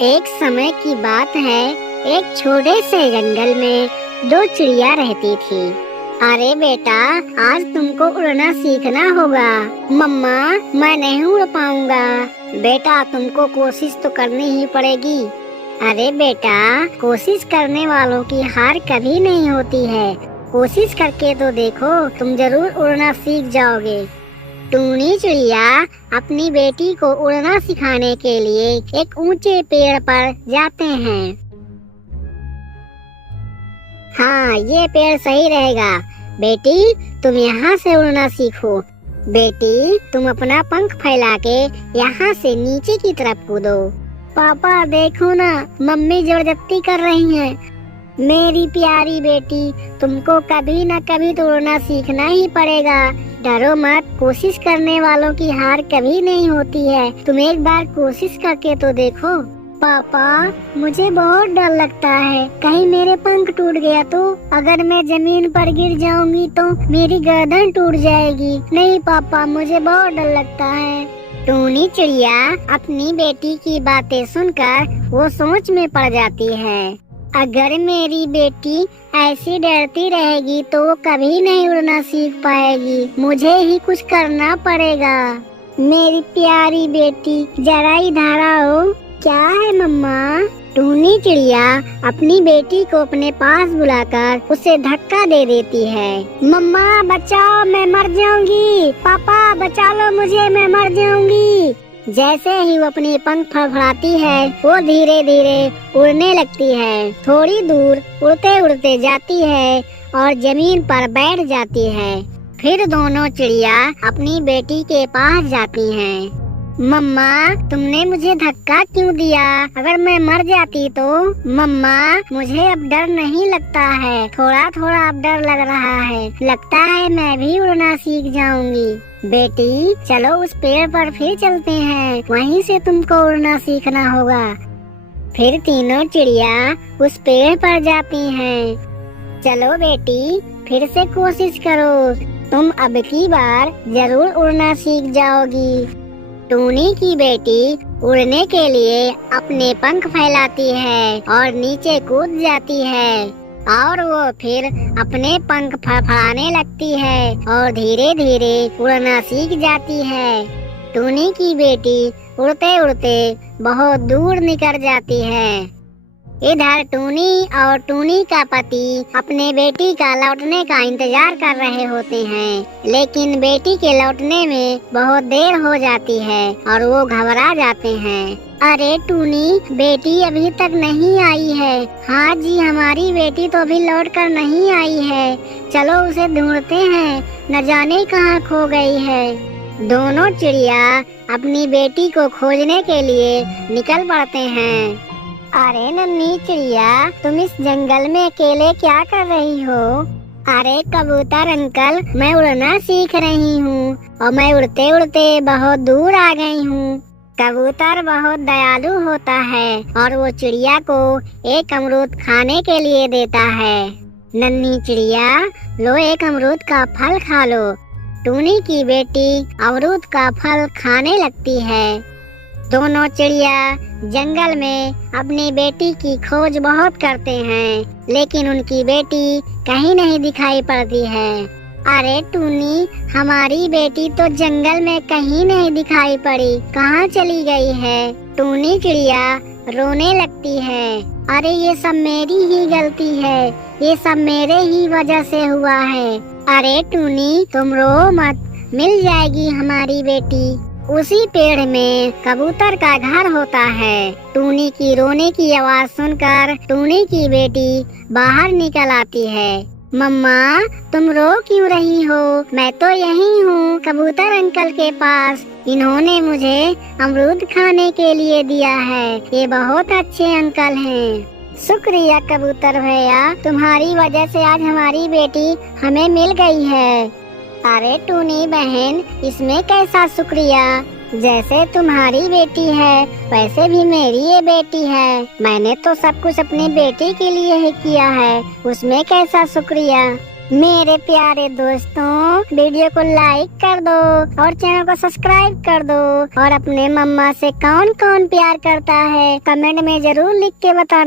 एक समय की बात है। एक छोटे से जंगल में दो चिड़िया रहती थी। अरे बेटा, आज तुमको उड़ना सीखना होगा। मम्मा, मैं नहीं उड़ पाऊंगा। बेटा, तुमको कोशिश तो करनी ही पड़ेगी। अरे बेटा, कोशिश करने वालों की हार कभी नहीं होती है। कोशिश करके तो देखो, तुम जरूर उड़ना सीख जाओगे। टूनी चिड़िया अपनी बेटी को उड़ना सिखाने के लिए एक ऊंचे पेड़ पर जाते हैं। हाँ, ये पेड़ सही रहेगा। बेटी, तुम यहाँ से उड़ना सीखो। बेटी, तुम अपना पंख फैला के यहाँ से नीचे की तरफ कूदो। पापा देखो ना, मम्मी जबरदस्ती कर रही हैं। मेरी प्यारी बेटी, तुमको कभी न कभी तो उड़ना सीखना ही पड़ेगा। डरो मत, कोशिश करने वालों की हार कभी नहीं होती है। तुम एक बार कोशिश करके तो देखो। पापा, मुझे बहुत डर लगता है, कहीं मेरे पंख टूट गया तो? अगर मैं जमीन पर गिर जाऊंगी तो मेरी गर्दन टूट जाएगी। नहीं पापा, मुझे बहुत डर लगता है। टूनी चिड़िया अपनी बेटी की बातें सुनकर वो सोच में पड़ जाती है। अगर मेरी बेटी ऐसी डरती रहेगी तो वो कभी नहीं उड़ना सीख पाएगी। मुझे ही कुछ करना पड़ेगा। मेरी प्यारी बेटी, जरा इधर आओ। क्या है मम्मा? टूनी चिड़िया अपनी बेटी को अपने पास बुलाकर उसे धक्का दे देती है। मम्मा बचाओ, मैं मर जाऊंगी। पापा बचा लो मुझे, मैं मर जाऊंगी। जैसे ही वो अपने पंख फड़फड़ाती है, वो धीरे धीरे उड़ने लगती है। थोड़ी दूर उड़ते उड़ते जाती है और जमीन पर बैठ जाती है। फिर दोनों चिड़िया अपनी बेटी के पास जाती हैं। मम्मा, तुमने मुझे धक्का क्यों दिया? अगर मैं मर जाती तो? मम्मा, मुझे अब डर नहीं लगता है, थोड़ा थोड़ा अब डर लग रहा है। लगता है मैं भी उड़ना सीख जाऊंगी। बेटी, चलो उस पेड़ पर फिर चलते हैं, वहीं से तुमको उड़ना सीखना होगा। फिर तीनों चिड़िया उस पेड़ पर जाती हैं। चलो बेटी, फिर से कोशिश करो, तुम अब की बार जरूर उड़ना सीख जाओगी। टूनी की बेटी उड़ने के लिए अपने पंख फैलाती है और नीचे कूद जाती है और वो फिर अपने पंख फड़फड़ाने लगती है और धीरे धीरे उड़ना सीख जाती है। टूनी की बेटी उड़ते उड़ते बहुत दूर निकल जाती है। इधर टूनी और टूनी का पति अपने बेटी का लौटने का इंतजार कर रहे होते हैं, लेकिन बेटी के लौटने में बहुत देर हो जाती है और वो घबरा जाते हैं। अरे टूनी, बेटी अभी तक नहीं आई है। हाँ जी, हमारी बेटी तो अभी लौट कर नहीं आई है। चलो उसे ढूंढते हैं, न जाने कहाँ खो गई है। दोनों चिड़िया अपनी बेटी को खोजने के लिए निकल पड़ते हैं। अरे नन्ही चिड़िया, तुम इस जंगल में अकेले क्या कर रही हो? अरे कबूतर अंकल, मैं उड़ना सीख रही हूँ और मैं उड़ते उड़ते बहुत दूर आ गई हूँ। कबूतर बहुत दयालु होता है और वो चिड़िया को एक अमरूद खाने के लिए देता है। नन्ही चिड़िया, लो एक अमरूद का फल खा लो। टूनी की बेटी अमरूद का फल खाने लगती है। दोनों चिड़िया जंगल में अपनी बेटी की खोज बहुत करते हैं, लेकिन उनकी बेटी कहीं नहीं दिखाई पड़ती है। अरे टूनी, हमारी बेटी तो जंगल में कहीं नहीं दिखाई पड़ी, कहाँ चली गई है? टूनी चिड़िया रोने लगती है। अरे ये सब मेरी ही गलती है, ये सब मेरे ही वजह से हुआ है। अरे टूनी, तुम रो मत, मिल जाएगी हमारी बेटी। उसी पेड़ में कबूतर का घर होता है। टूनी की रोने की आवाज सुनकर टूनी की बेटी बाहर निकल आती है। मम्मा, तुम रो क्यों रही हो? मैं तो यही हूँ, कबूतर अंकल के पास। इन्होंने मुझे अमरूद खाने के लिए दिया है। ये बहुत अच्छे अंकल हैं। शुक्रिया कबूतर भैया, तुम्हारी वजह से आज हमारी बेटी हमें मिल गई है। अरे टूनी बहन, इसमें कैसा शुक्रिया? जैसे तुम्हारी बेटी है वैसे भी मेरी ये बेटी है। मैंने तो सब कुछ अपनी बेटी के लिए ही किया है, उसमें कैसा शुक्रिया? मेरे प्यारे दोस्तों, वीडियो को लाइक कर दो और चैनल को सब्सक्राइब कर दो। और अपने मम्मा से कौन कौन प्यार करता है कमेंट में जरूर लिख के बताना।